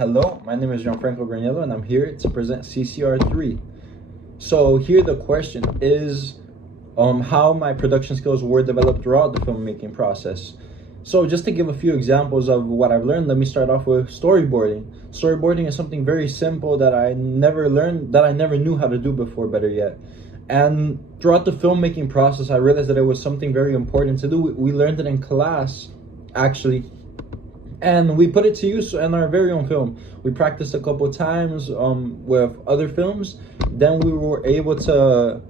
Hello, my name is Gianfranco Graniello and I'm here to present CCR3. So here the question is how my production skills were developed throughout the filmmaking process. So just to give a few examples of what I've learned, let me start off with storyboarding. Storyboarding is something very simple that I never knew how to do before, better yet. And throughout the filmmaking process, I realized that it was something very important to do. We learned it in class, actually. And we put it to use in our very own film. We practiced a couple times with other films. Then we were able to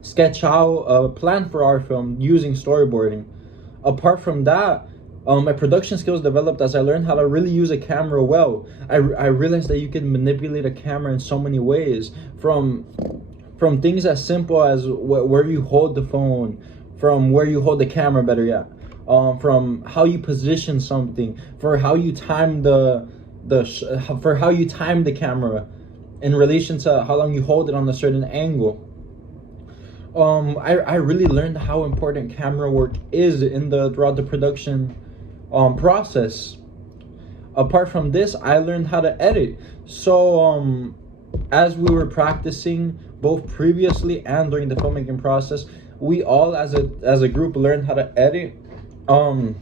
sketch out a plan for our film using storyboarding. Apart from that, my production skills developed as I learned how to really use a camera well. I realized that you can manipulate a camera in so many ways, from things as simple as where you hold the phone, from where you hold the camera, better yet. From how you position something, for how you time the camera in relation to how long you hold it on a certain angle. I really learned how important camera work is throughout the production process. Apart from this, I learned how to edit. So as we were practicing both previously and during the filmmaking process, we all as a group learned how to edit on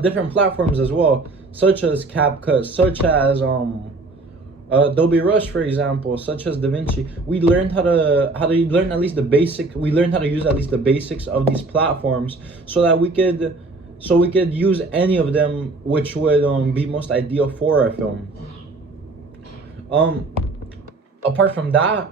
different platforms as well, such as CapCut, such as Adobe Rush, for example, such as DaVinci. We learned how to learn at least the basic. We learned how to use at least the basics of these platforms, so that we could use any of them, which would be most ideal for our film. Apart from that,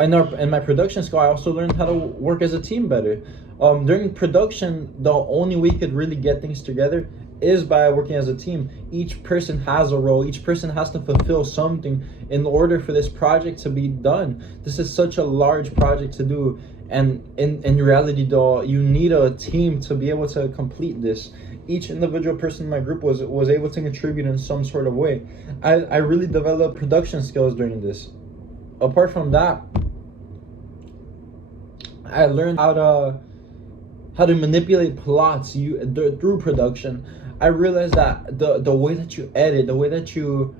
in my production skill, I also learned how to work as a team better. During production, the only way you could really get things together is by working as a team. Each person has a role. Each person has to fulfill something in order for this project to be done. This is such a large project to do, and in reality, though, you need a team to be able to complete this. Each individual person in my group was able to contribute in some sort of way. I really developed production skills during this. Apart from that, I learned how to manipulate plots through production. I realized that the way that you edit, the way that you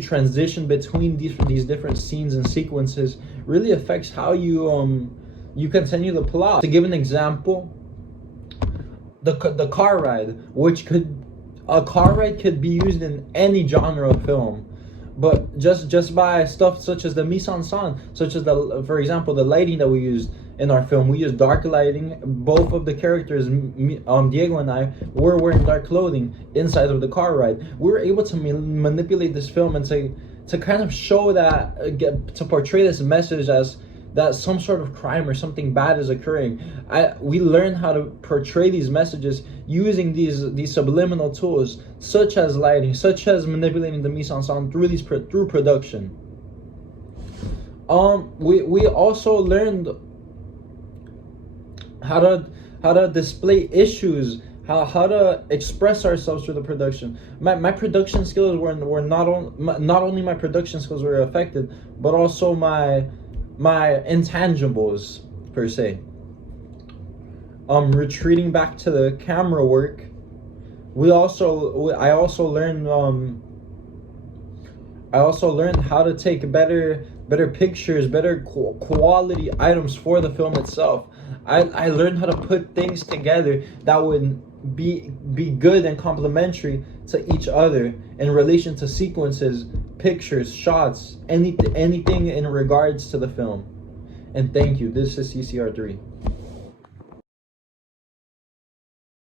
transition between these different scenes and sequences really affects how you continue the plot. To give an example, the car ride, a car ride could be used in any genre of film. But just by stuff such as the mise-en-scène, such as for example, the lighting that we used in our film. We used dark lighting. Both of the characters, Diego and I, were wearing dark clothing inside of the car ride. We were able to manipulate this film and to kind of show that, to portray this message as that some sort of crime or something bad is occurring. We learned how to portray these messages using these subliminal tools, such as lighting, such as manipulating the mise-en-scène through production. We also learned how to display issues, how to express ourselves through the production. My production skills were not only my production skills were affected, but also my intangibles per se. Retreating back to the camera work, I also learned how to take better pictures, better quality items for the film itself. I learned how to put things together that would be good and complementary to each other in relation to sequences, pictures, shots, anything in regards to the film. And thank you. This is CCR3.